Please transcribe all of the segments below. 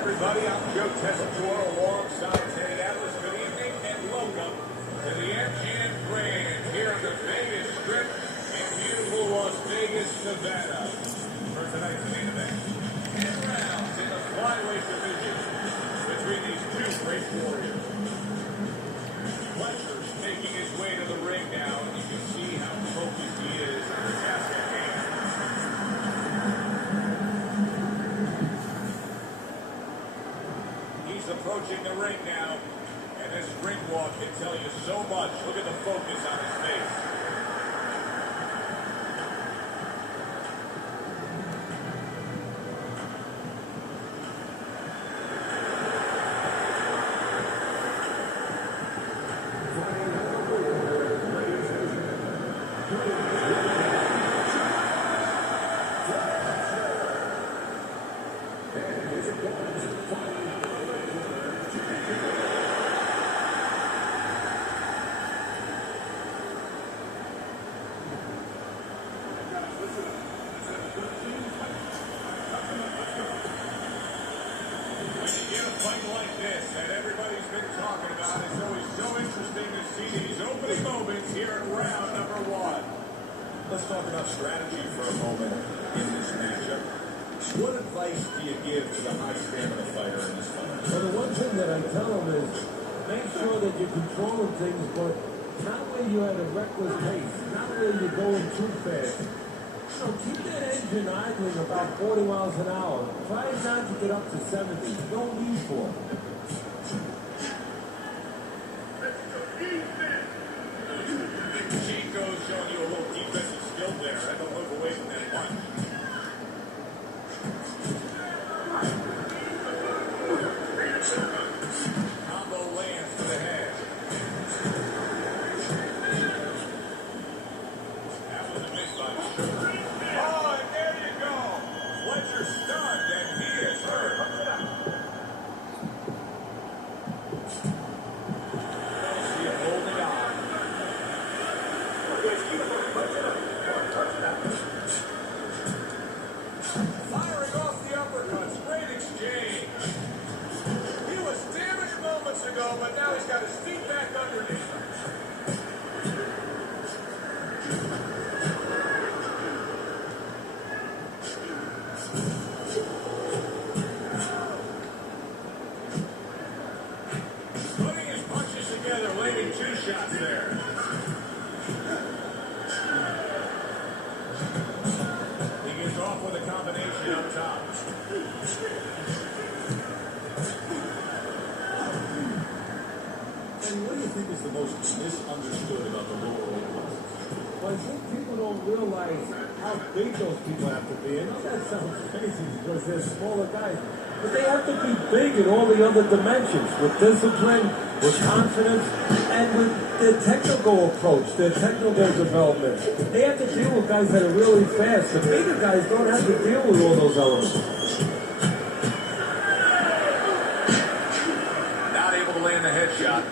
everybody. I'm Joe Tessitore alongside Teddy Atlas. Good evening and welcome to the MGM Grand here on the Vegas Strip in beautiful Las Vegas, Nevada. For tonight's main event, 10 rounds in the flyweight division between these two great warriors. Fletcher's making his way to the ring now, and you can see how focused he is on the task at hand. He's approaching the ring now, and this ring walk can tell you so much. Look at the focus on his face. Let's talk about strategy for a moment in this matchup. What advice do you give to the high stamina fighter in this fight? Well, the one thing that I tell him is make sure that you're controlling things, but not where you're at a reckless pace, not where you're going too fast. You know, keep that engine idling about 40 miles an hour. Try not to get up to 70. Don't leave for it. Chico's showing you a little defensive skill there. I don't move away from that punch. Combo lands to the head. That was a miss by Sugar. Oh, and there you go. Fletcher stunned, and he is hurt. See him holding on. Firing off the uppercuts. Great exchange. He was damaged moments ago, but now he's got his feet back underneath him. Putting his punches together, landing 2 shots there. He gets off with a combination up top. And what do you think is the most misunderstood about the lower weight classes? Well, I think people don't realize how big those people have to be. And that sounds crazy because they're smaller guys. But they have to be big in all the other dimensions, with discipline, with confidence, and with their technical approach, their technical development. They have to deal with guys that are really fast. The bigger guys don't have to deal with all those elements. Not able to land the headshot.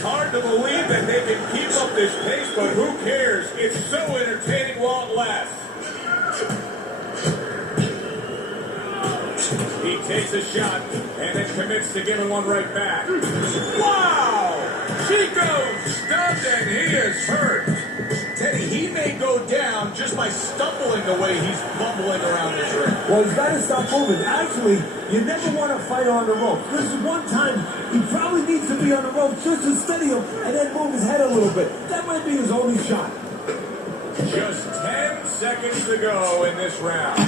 Hard to believe that they can keep up this pace, but who cares? It's so entertaining while it lasts. He takes a shot and then commits to giving one right back. Wow! Chico's stunned and he is hurt. Teddy, he may go down just by stumbling the way he's bumbling around this ring. Well, he's got to stop moving. Actually, you never want to fight on the rope. This is one time he probably needs to be on the rope just to steady him and then move his head a little bit. That might be his only shot. Just 10 seconds to go in this round.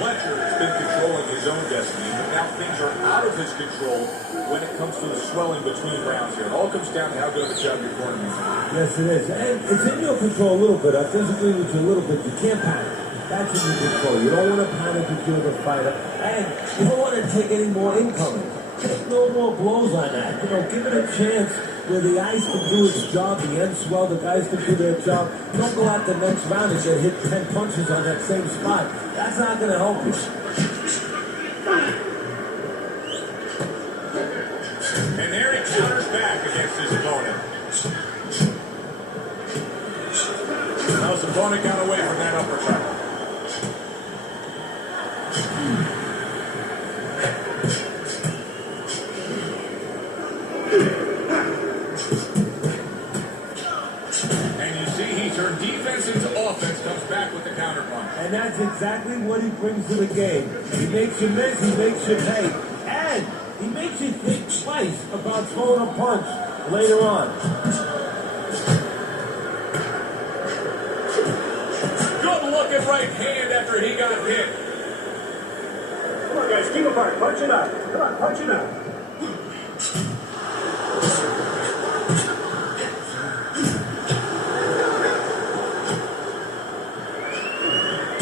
Fletcher has been controlling his own destiny, but now things are out of his control when it comes to the swelling between rounds here. It all comes down to how good of a job your corner is. Yes, it is. And it's in your control a little bit. I disagree with you a little bit. You can't panic. That's in your control. You don't want to panic if you're the fighter. And you don't want to take any more incoming. Take no more blows on that. You know, give it a chance where the ice can do its job, the end swell, the guys can do their job. Don't go out the next round and get hit 10 punches on that same spot. That's not going to help you. And there he counters back against his opponent. Now his opponent got away from that uppercut. And you see he turned defense into offense, comes back with the counter punch. And that's exactly what he brings to the game. He makes you miss, he makes you pay. And he makes you think twice about throwing a punch later on. Good looking right hand after he got hit. Come on, guys, keep apart. Punch it up. Come on, punch it up.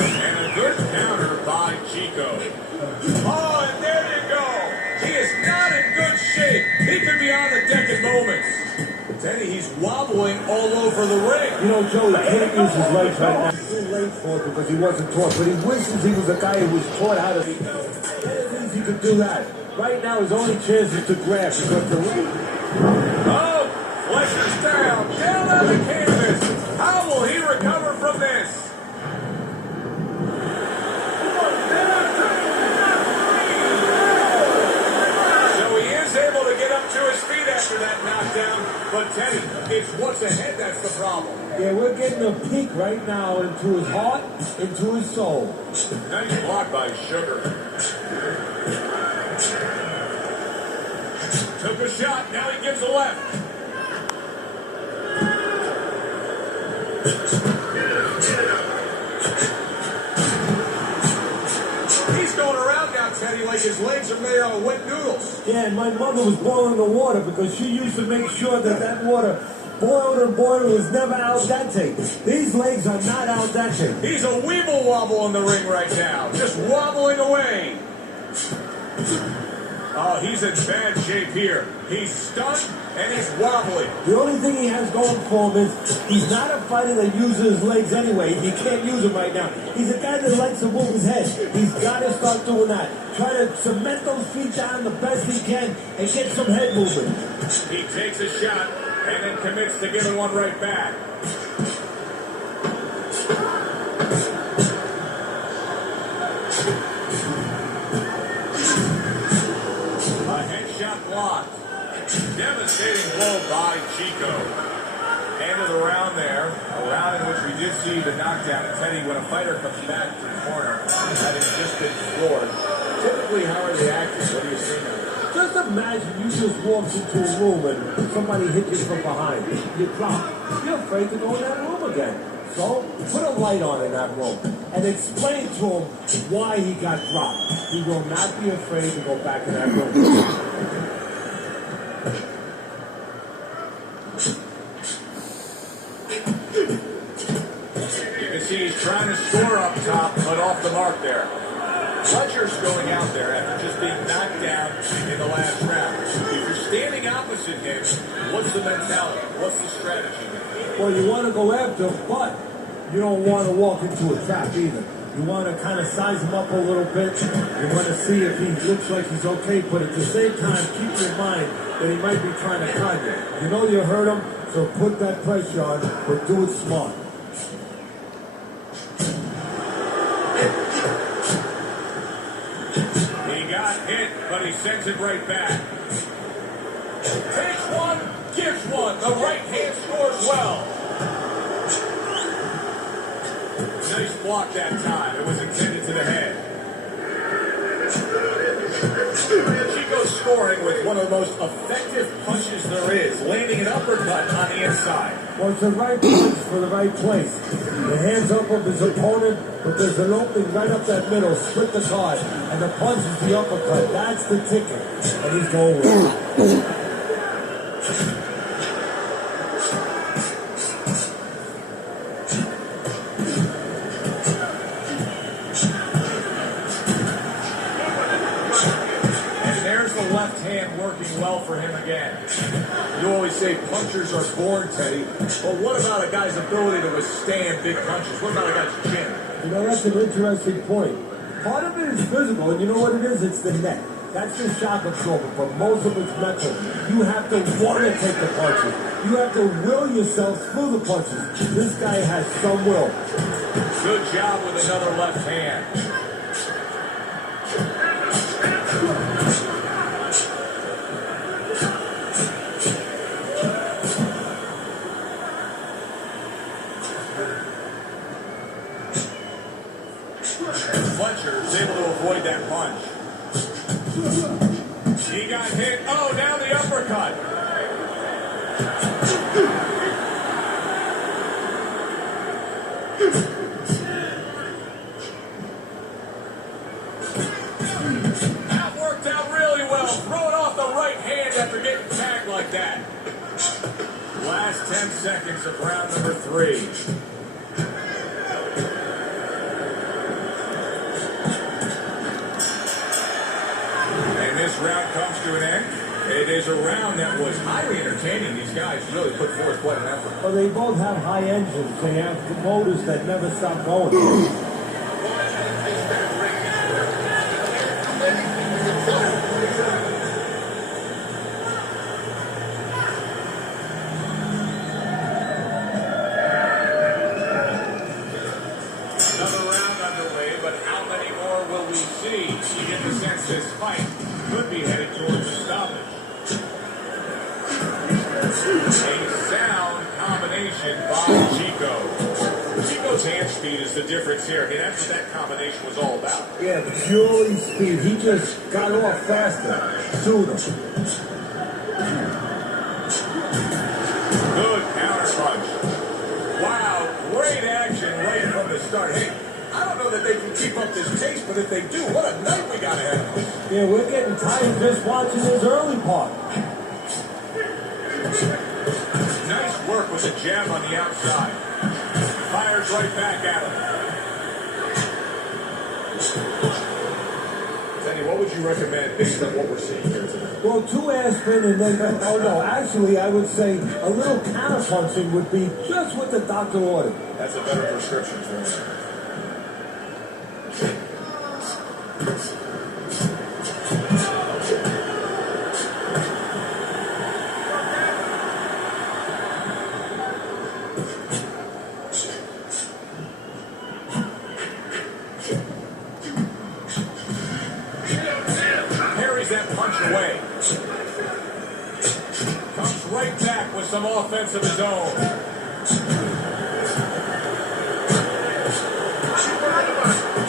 And a good counter by Chico. Oh, and there you go. He is not in good shape. He could be on the deck in moments. Teddy, he's wobbling all over the ring. You know, Joe, he can't use his legs right now. He's too late for it because he wasn't taught, but he wishes he was a guy who was taught how to be. He could do that. Right now, his only chance is to grab because the ring. Oh, Fletcher's down on the canvas. How will he recover from this? After that knockdown, but Teddy, it's what's ahead that's the problem. Yeah, we're getting a peek right now into his heart, into his soul. Nice block by Sugar. Took a shot, now he gives a left. He's going around now, Teddy, like his legs are made out of wet noodles. Yeah, and my mother was boiling the water because she used to make sure that that water boiled and boiled was never al dente. These legs are not al dente. He's a weeble wobble in the ring right now, just wobbling away. Oh, he's in bad shape here. He's stunned and he's wobbling. The only thing he has going for him is he's not a fighter that uses his legs anyway. He can't use them right now. He's a guy that likes to move his head. He's got to start doing that. Try to cement those feet down the best he can and get some head movement. He takes a shot and then commits to giving one right back. Blocked. Devastating blow by Chico. End of the round there. A round in which we did see the knockdown. And Teddy, when a fighter comes back to the corner, having just been floored, typically how are they acting? What do you see now? Just imagine you just walked into a room and somebody hit you from behind. You drop. You're afraid to go in that room again. So put a light on in that room and explain to him why he got dropped. He will not be afraid to go back in that room. He's trying to score up top, but off the mark there. Fletcher's going out there after just being knocked down in the last round. If you're standing opposite him, what's the mentality? What's the strategy? Well, you want to go after him, but you don't want to walk into a trap either. You want to kind of size him up a little bit. You want to see if he looks like he's okay, but at the same time, keep in mind that he might be trying to con you. You know you hurt him, so put that pressure on, but do it smart. But he sends it right back. Takes one, gives one. The right hand scores well. Nice block that time. It was intended to the head. Chico's scoring with one of the most effective punches there is, landing an uppercut on the inside. Well, it's the right punch for the right place. The hands up of his opponent, but there's an opening right up that middle, split the card, and the punch is the uppercut. That's the ticket, and he's going with it. Left hand working well for him again. You always say punchers are born, Teddy. But what about a guy's ability to withstand big punches? What about a guy's chin? You know, that's an interesting point. Part of it is physical, and you know what it is? It's the neck. That's the shock absorber, but most of it's mental. You have to want to take the punches. You have to will yourself through the punches. This guy has some will. Good job with another left hand. Fletcher is able to avoid that punch. He got hit. Oh, now the uppercut. That worked out really well. Throwing off the right hand after getting tagged like that. Last 10 seconds of round number 3. This round comes to an end. It is a round that was highly entertaining. These guys really put forth quite an effort. Well, they both have high engines. They have motors that never stop going. Another round underway, but how many more will we see? You get the sense this fight could be headed towards a stoppage. A sound combination by Chico. Chico's hand speed is the difference here. And that's what that combination was all about. Yeah, purely speed. He just got off faster, sooner. Good counter punch. Wow, great action right from the start. Hey, I don't know that they can keep up this pace, but if they do, what a night we got ahead of us. Yeah, we're getting tired just watching his early part. Nice work with the jab on the outside. Fires right back at him. Teddy, what would you recommend based on what we're seeing here today? Well, 2 aspirin and then, oh no, actually I would say a little counter-punching would be just what the doctor ordered. That's a better prescription for him. That punch away. Comes right back with some offense of his own.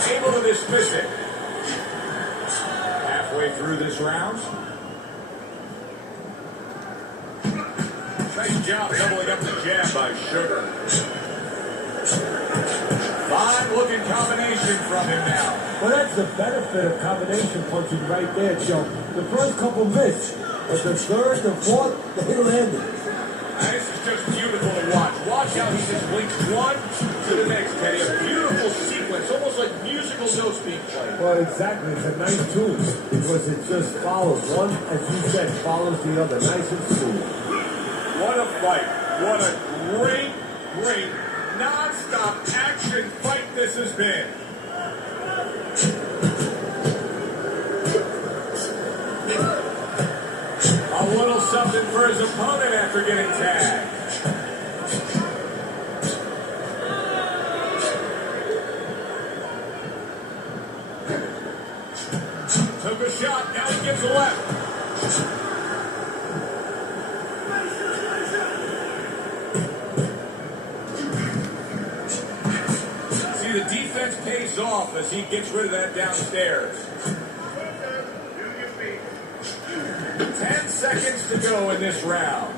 Able to dismiss it. Halfway through this round. Nice job doubling up the jab by Sugar. Fine looking combination from him now. Well, that's the benefit of combination punching right there, Joe. The first couple missed, but the third, the fourth, they landed. This is just beautiful to watch. Watch how he just links one to the next, Teddy. A beautiful sequence, almost like musical notes being played. Well, exactly. It's a nice tune because it just follows. One, as you said, follows the other. Nice and smooth. What a fight. What a great, great, non-stop action fight this has been. A little something for his opponent after getting tagged. Took a shot, now he gives a left. See, the defense pays off as he gets rid of that downstairs. 10 seconds to go in this round.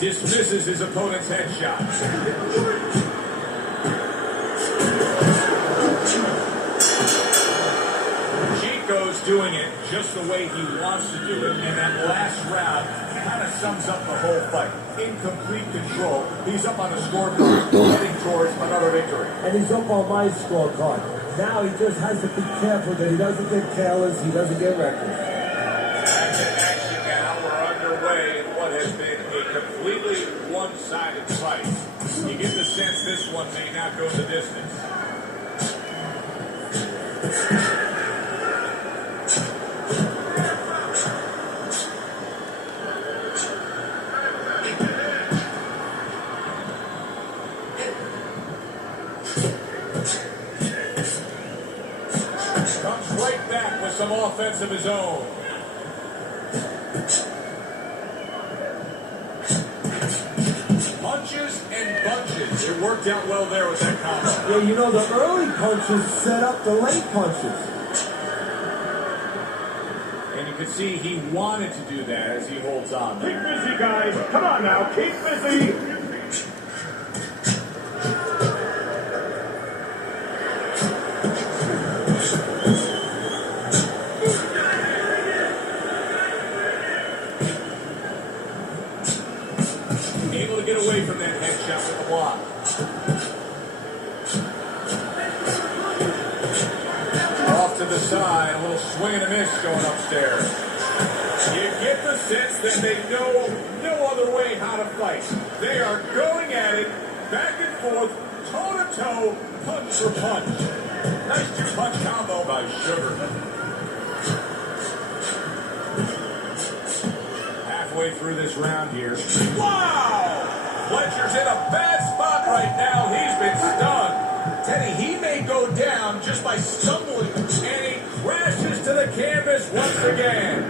Dismisses his opponent's headshot. Chico's doing it just the way he wants to do it, and that last round kind of sums up the whole fight. In complete control. He's up on the scorecard, heading towards another victory. And he's up on my scorecard. Now he just has to be careful that he doesn't get careless, he doesn't get reckless. Completely one-sided fight. You get the sense this one may not go the distance. Comes right back with some offense of his own. Punches and bunches. It worked out well there with that combo. Yeah, you know, the early punches set up the late punches. And you can see he wanted to do that as he holds on. Keep busy, guys. Come on now, keep busy. Able to get away from that headshot with the block. Off to the side, a little swing and a miss going upstairs. You get the sense that they know no other way how to fight. They are going at it, back and forth, toe-to-toe, punch for punch. Nice two-punch combo by Sugar. Halfway through this round here. Wow! Fletcher's in a bad spot right now. He's been stunned. Teddy, he may go down just by stumbling, and he crashes to the canvas once again.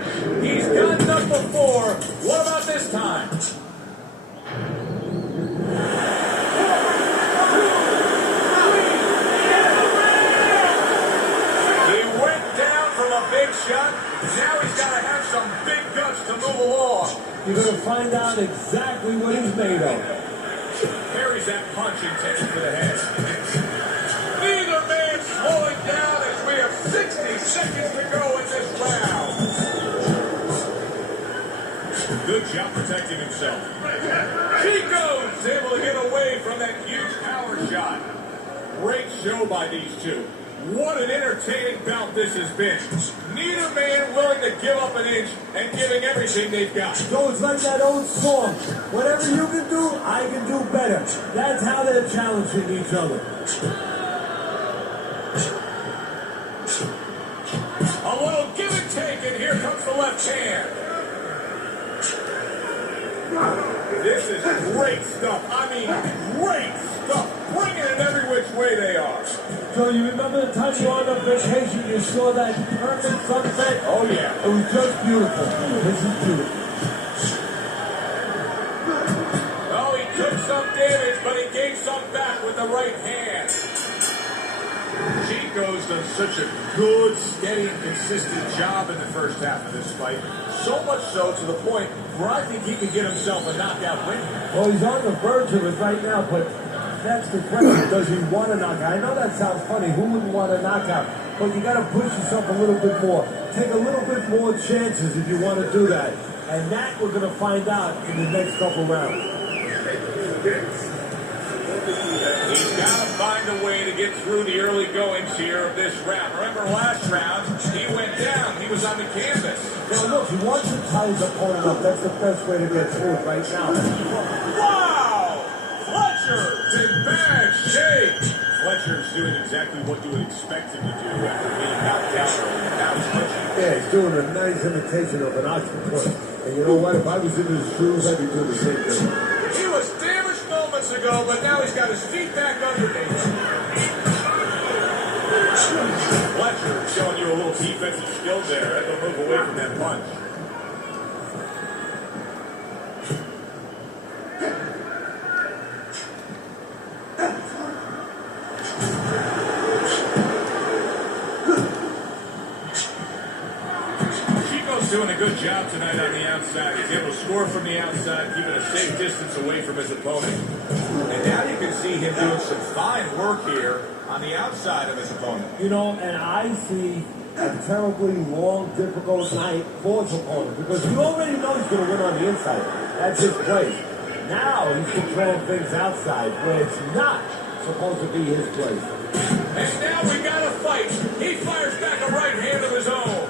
He's gotten up before. What about this time? He went down from a big shot. Now he's got to have some big guts to move along. You're going to find out exactly what he's made of. Carries that punch intended for the head. Neither man slowing down as we have 60 seconds to go in this round. Good job protecting himself. Chico's able to get away from that huge power shot. Great show by these two. What an entertaining bout this has been. Neither man willing to give up an inch and giving everything they've got. So it's like that old song. Whatever you can do, I can do better. That's how they're challenging each other. A little give and take, and here comes the left hand. This is great stuff. I mean, great stuff. Bringing it every which way they are. So you remember the time you were on vacation, you saw that perfect sunset? Oh, yeah. It was just beautiful. This is beautiful. Well, he took some damage, but he gave some back with the right hand. Chico's done such a good, steady, and consistent job in the first half of this fight. So much so to the point where I think he can get himself a knockout win. Well, he's on the verge of it right now, but that's the question. Does he want a knockout? I know that sounds funny. Who wouldn't want a knockout? But you got to push yourself a little bit more. Take a little bit more chances if you want to do that. And that we're going to find out in the next couple rounds. He's got to find a way to get through the early goings here of this round. Remember last round, he went down. He was on the canvas. Now look, he wants to tie his opponent up. That's the best way to get through it right now. Wow! Fletcher's in bad shape. Fletcher's doing exactly what you would expect him to do after being knocked out early. Now he's punching. Yeah, he's doing a nice imitation of an octopus. And you know what? If I was in his shoes, I'd be doing the same thing. He was damaged moments ago, but now he's got his feet back underneath. Fletcher showing you a little defensive skill there. Had to move away from that punch. Doing a good job tonight on the outside. He's able to score from the outside, keeping a safe distance away from his opponent. And now you can see him doing some fine work here on the outside of his opponent. You know, and I see a terribly long, difficult night for his opponent because you already know he's going to win on the inside. That's his place. Now he's controlling things outside where it's not supposed to be his place. And now we got a fight. He fires back a right hand of his own.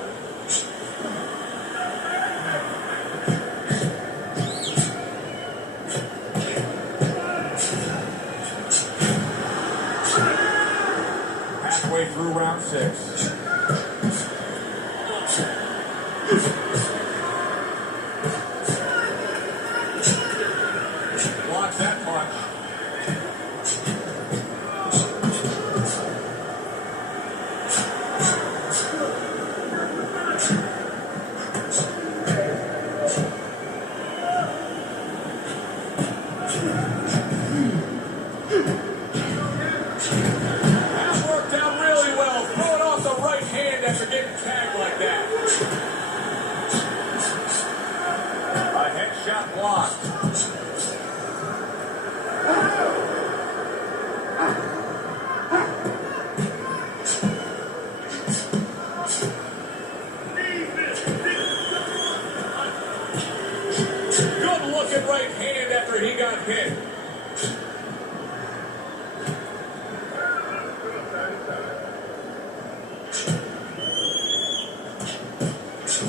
Through round 6. Blocks that punch.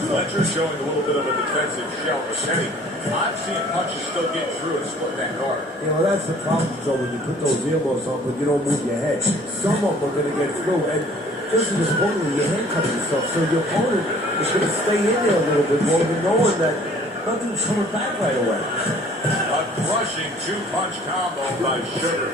Fletcher showing a little bit of a defensive shell for Teddy. I'm seeing punches still get through and split that guard. You know, that's the problem, Joe, when you put those earmuffs on, but you don't move your head. Some of them are going to get through, and just as importantly, you handcuff yourself, so your opponent is going to stay in there a little bit more than knowing that nothing's coming back right away. A crushing two-punch combo by Sugar.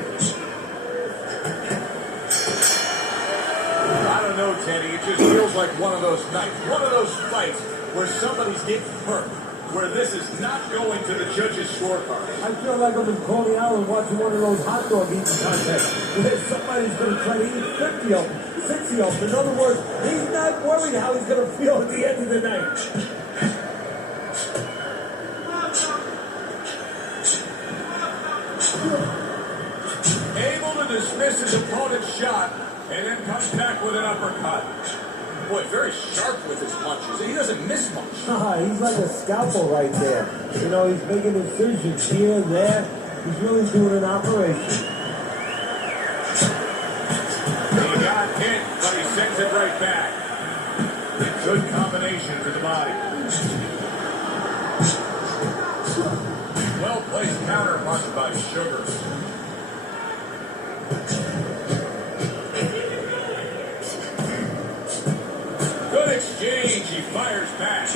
I don't know, Teddy. It just feels like one of those nights, one of those fights where somebody's getting hurt, where this is not going to the judges' scorecard. I feel like I'm in Coney Island watching one of those hot dog eating contests where somebody's going to try to eat 50 of them, 60 of them. In other words, he's not worried how he's going to feel at the end of the night. Able to dismiss his opponent's shot and then comes back with an uppercut. Boy, very sharp with his punches. He doesn't miss much. He's like a scalpel right there. You know, he's making incisions here and there. He's really doing an operation. He got hit, but he sends it right back. Good combination to the body. Well-placed counter punch by Sugar. Good exchange. He fires back.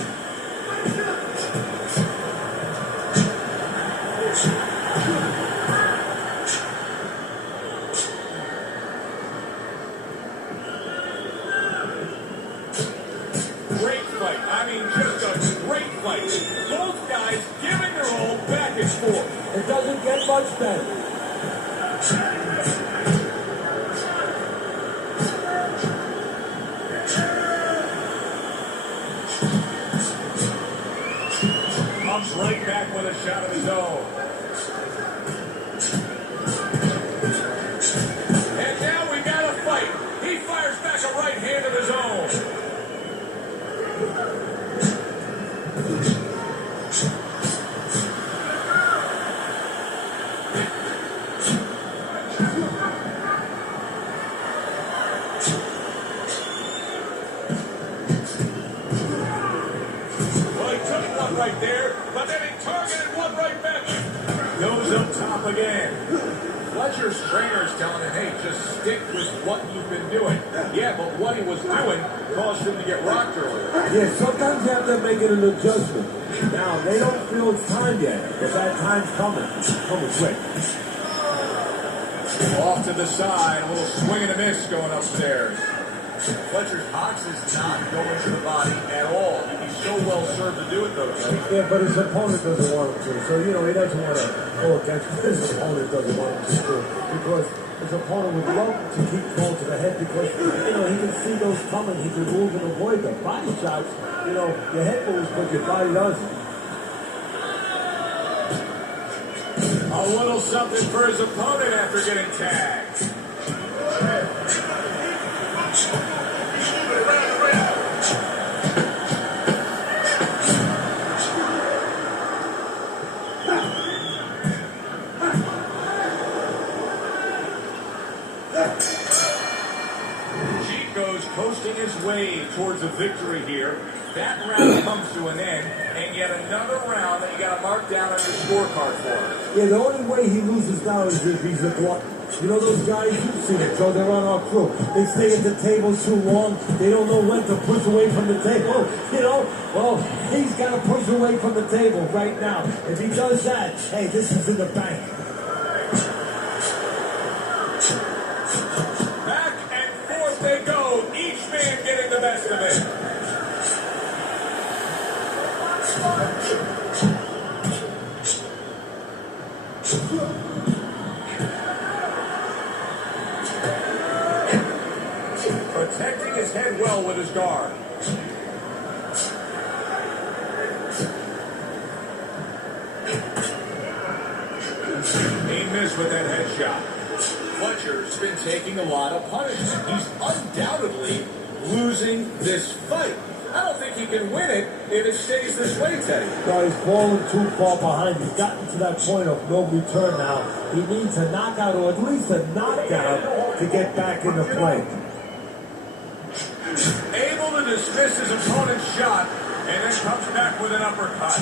Great fight. I mean, just a great fight. Both guys giving their all back and forth. It doesn't get much better. Comes right back with a shot of his own. And now we got a fight. He fires back a right hand of his own. Well, he took one right there, but then he targeted one right back. Goes up top again. Fletcher's trainer's telling him, hey, just stick with what you've been doing. Yeah, but what he was doing caused him to get rocked earlier. Yeah, sometimes you have to make it an adjustment. Now, they don't feel it's time yet, but that time's coming. Coming quick. Off to the side, a little swing and a miss going upstairs. Fletcher's box is not going to the body at all. He's so well served to do it, though, Teddy. Yeah, but his opponent doesn't want him to. So, you know, he doesn't want to go against his opponent doesn't want him to do it. Because his opponent would love to keep going to the head because, you know, he can see those coming. He can move and avoid them. Body shots, you know, your head moves, but your body doesn't. A little something for his opponent after getting tagged. Chico's coasting his way towards a victory here. That round comes to an end, and yet another round that you got to mark down on your scorecard for. Yeah, the only way he loses now is if he's a glutton. You know those guys, you've seen it, so they're on our crew. They stay at the table too long. They don't know when to push away from the table. You know, well, he's got to push away from the table right now. If he does that, hey, this is in the bank. Back and forth they go, each man getting the best of it. Protecting his head well with his guard. He missed with that headshot. Fletcher's been taking a lot of punishment. He's undoubtedly losing this fight. I don't think he can win it if it stays this way, Teddy. No, he's falling too far behind. He's gotten to that point of no return now. He needs a knockout or at least a knockdown to get back into play. Able to dismiss his opponent's shot and cut.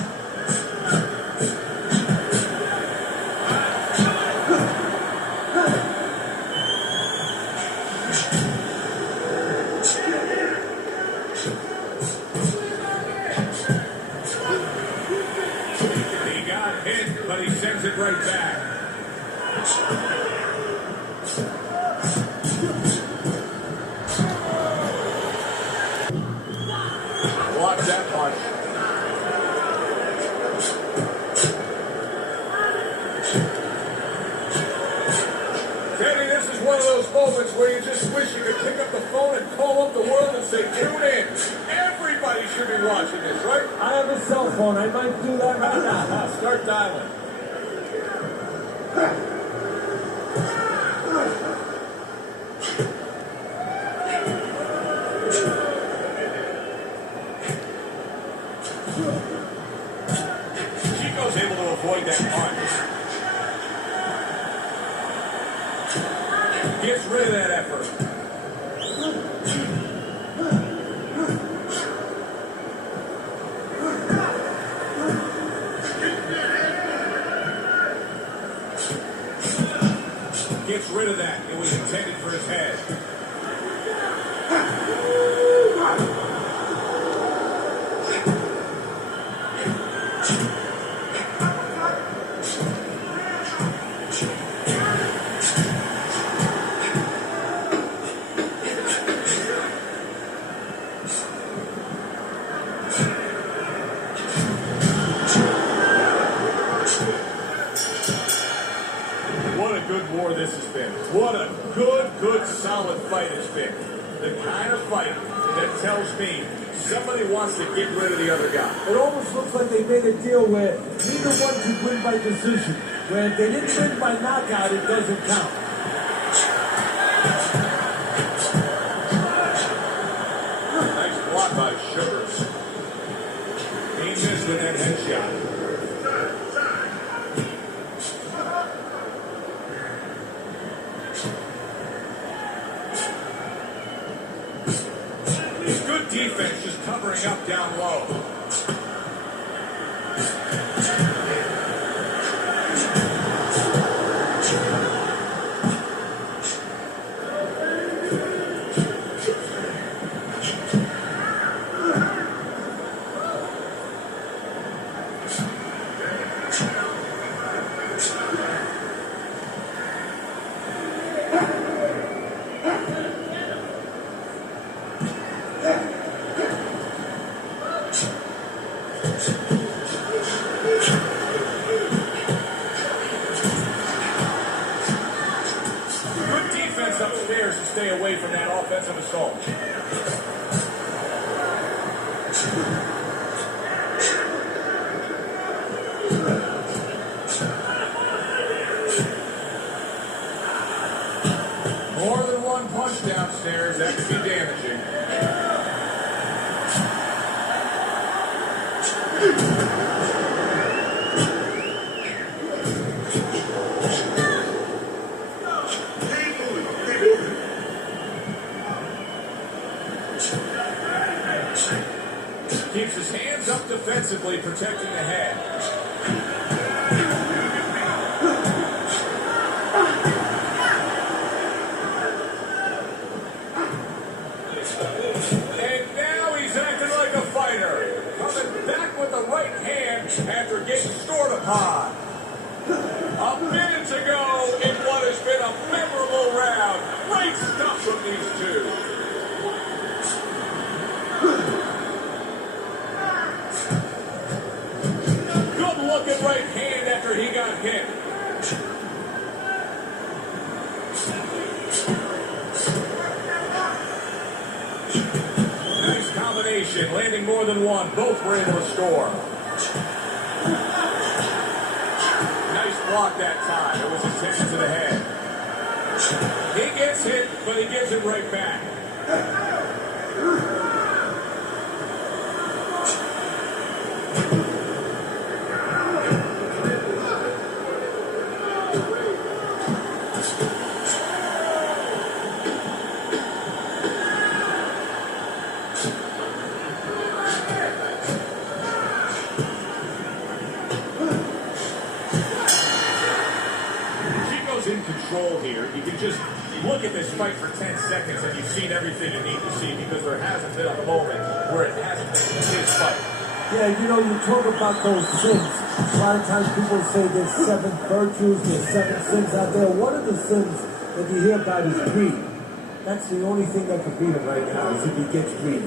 He got hit, but he sends it right back. Watch that punch. Teddy, this is one of those moments where you just wish you could pick up the phone and call up the world and say, tune in. Everybody should be watching this, right? I have a cell phone. I might do that right now. Start dialing. Chico's able to avoid that punch. Gets rid of that effort. Gets rid of that. It was intended for his head. What a good war this has been. What a good, solid fight it's been. The kind of fight that tells me somebody wants to get rid of the other guy. It almost looks like they made a deal where neither one could win by decision. Where if they didn't win by knockout, it doesn't count. Nice block by Sugars. He missed with that headshot. Good defense, just covering up down low. Good defense upstairs to stay away from that offensive assault. More than one punch downstairs, that could be damaging. Keeps his hands up defensively, protecting the head. And now he's acting like a fighter. Coming back with the right hand after getting stored upon. A minute to go in what has been a memorable round. Great stuff from these two. Good looking right hand after he got hit. Nice combination, landing more than one. Both were able to score. Nice block that time. It was intended to the head. He gets hit, but he gives it right back. Look at this fight for 10 seconds and you've seen everything you need to see because there hasn't been a moment where it hasn't been his fight. Yeah, you know, you talk about those sins. A lot of times people say there's 7 virtues, there's 7 sins out there. One of the sins that you hear about is greed. That's the only thing that can beat him right now, is if he gets greedy.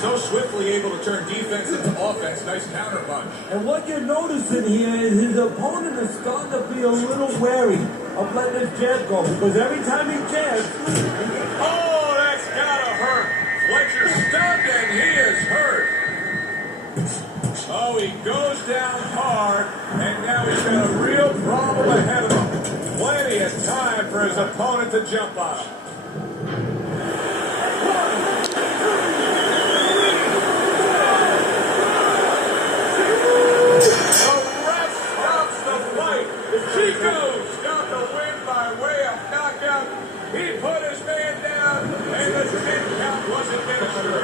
So swiftly able to turn defense into offense. Nice counter punch. And what you're noticing here is his opponent is starting to be a little wary of letting his jab go, because every time he jabs, Oh, that's gotta hurt. Fletcher stunned and he is hurt. Oh, he goes down hard, and now he's got a real problem ahead of him. Plenty of time for his opponent to jump on him. Chico's got the win by way of knockout. He put his man down, and the 10 count was administered.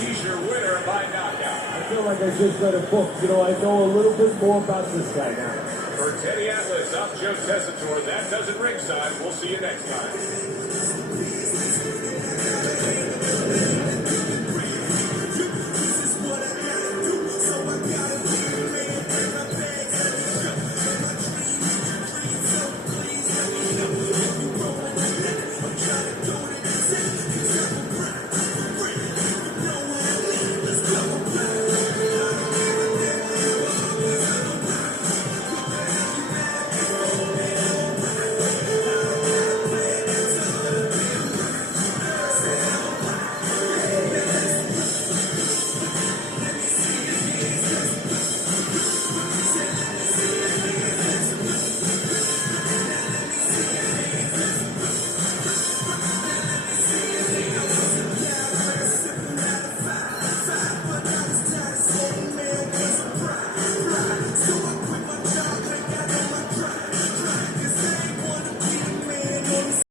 He's your winner by knockout. I feel like I just read a book. You know, I know a little bit more about this guy now. For Teddy Atlas, I'm Joe Tessitore. That does it ringside. We'll see you next time.